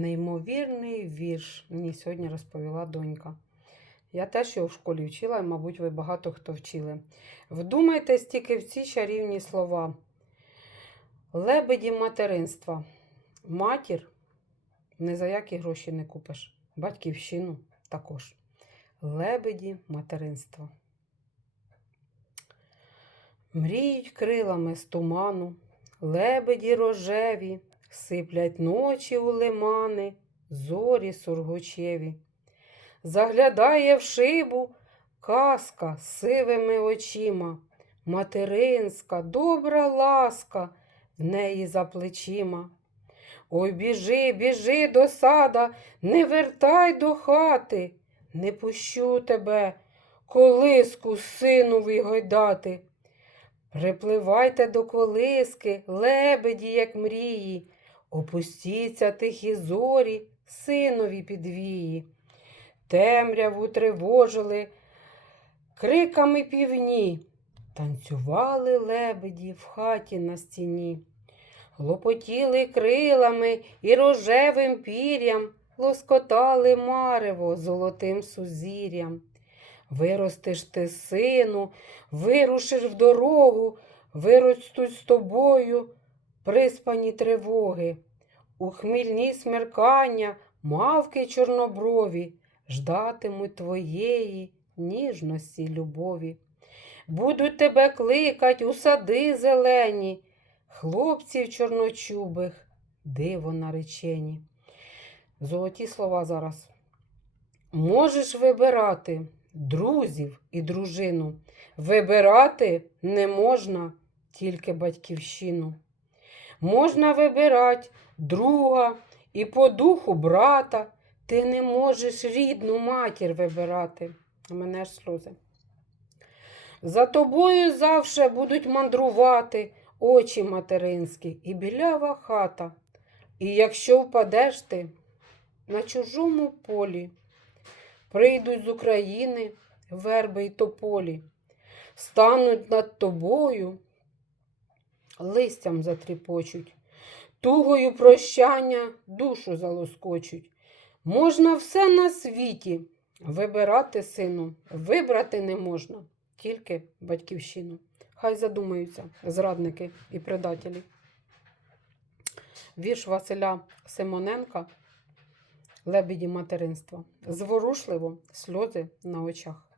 Неймовірний вірш мені сьогодні розповіла донька. Я теж його в школі вчила, і, мабуть, ви багато хто вчили. Вдумайтесь тільки в ці чарівні слова. Лебеді материнства. Матір ні за які гроші не купиш. Батьківщину також. Лебеді материнства. Мріють крилами з туману, лебеді рожеві, сиплять ночі у лимани, зорі сургучеві. Заглядає в шибу казка сивими очима, материнська, добра ласка в неї за плечима. Ой, біжи, біжи до сада, не вертай до хати, не пущу тебе, колиску синові гойдати. Припливайте до колиски, лебеді, як мрії, опустіться тихі зорі, синові підвії. Темряву тривожили криками півні, танцювали лебеді в хаті на стіні. Лопотіли крилами і рожевим пір'ям, лоскотали марево золотим сузір'ям. Виростеш ти, сину, вирушиш в дорогу, виростуть з тобою приспані тривоги. У хмільні смеркання мавки чорноброві ждатимуть твоєї ніжності любові. Будуть тебе кликать у сади зелені, хлопців чорночубих, диво наречені. Золоті слова зараз. Можеш вибирати друзів і дружину. Вибирати не можна тільки батьківщину. Можна вибирати друга і по духу брата. Ти не можеш рідну матір вибирати. Мене ж сльози. За тобою завше будуть мандрувати очі материнські і білява хата. І якщо впадеш ти на чужому полі, прийдуть з України верби й тополі, стануть над тобою, листям затріпочуть, тугою прощання душу залоскочуть. Можна все на світі вибирати сину, вибрати не можна, тільки батьківщину. Хай задумаються зрадники і предателі. Вірш Василя Симоненка Лебеді материнства. Зворушливо сльози на очах.